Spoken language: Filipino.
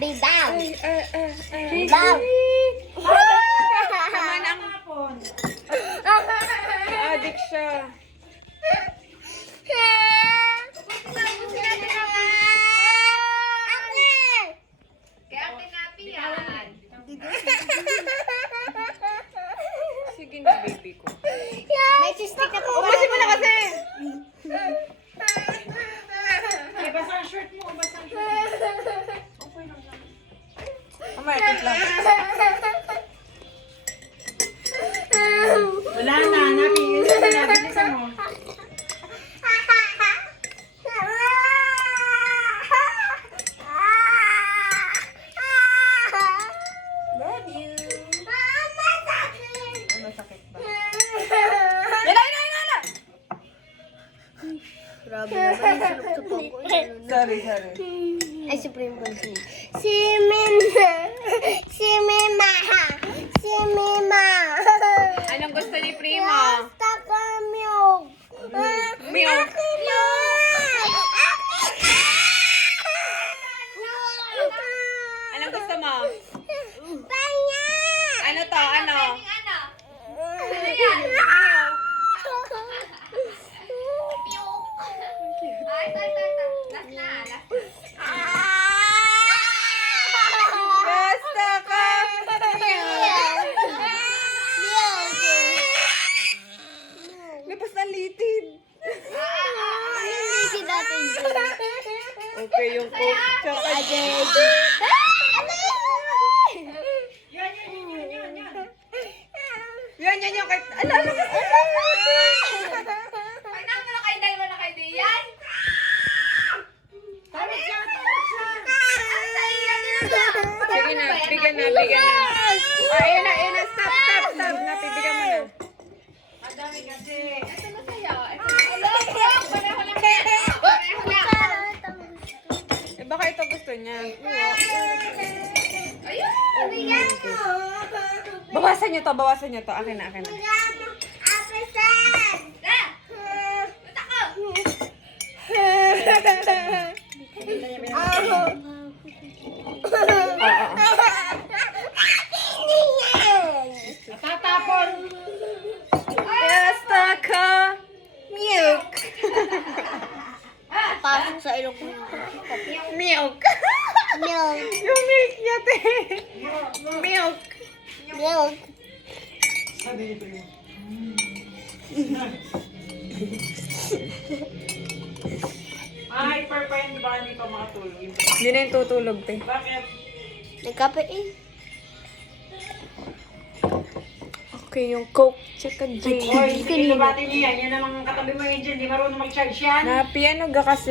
Bidang. Bidang. Naman ang adik siya. Sige na, baby ko. May sistik ako. Ubusin mo na kasi. Ay, basa ang shirt mo. Basa ang shirt mo. Mamaya, tit lang. Wala na. Napilisan mo na. Bilisan mo. Love you. Ay, masakit ba? Yala! Grabe naman, sarap sa pangko. Sorry. Ay, Supreme Consent. Si Mima. Si Mima. Si Mima. Anong gusto ni Primo? Basta ka milk. Milk. Anong gusto mo? Panya. Ano to? Ano? Basta ka. Labas na litid. Okay, yung coke. Tsaka yan. Yan. Kahit, ala. Sige na, bigyan na. Ayun na. Stop. Napibigyan mo na. Madami kasi. Eh, baka ito gusto niya. Bawasan niyo to. Akin na. Tatapon. Basta ka. Milk. Pasok sa ilong ko. Milk. Milk. Yung milk niya, te. Milk. Milk. Sabi ni Primo. Ay, perpayan, di ba hindi pa makatulog? Hindi na yung tutulog, te. Bakit? Nagkape eh. Okay, yung coke. Tsaka Hoy, gin. hindi kinabati niya yan. Yan ang katabi mo, Angel. Di marunong mag-charge yan. Na piano ga kasi.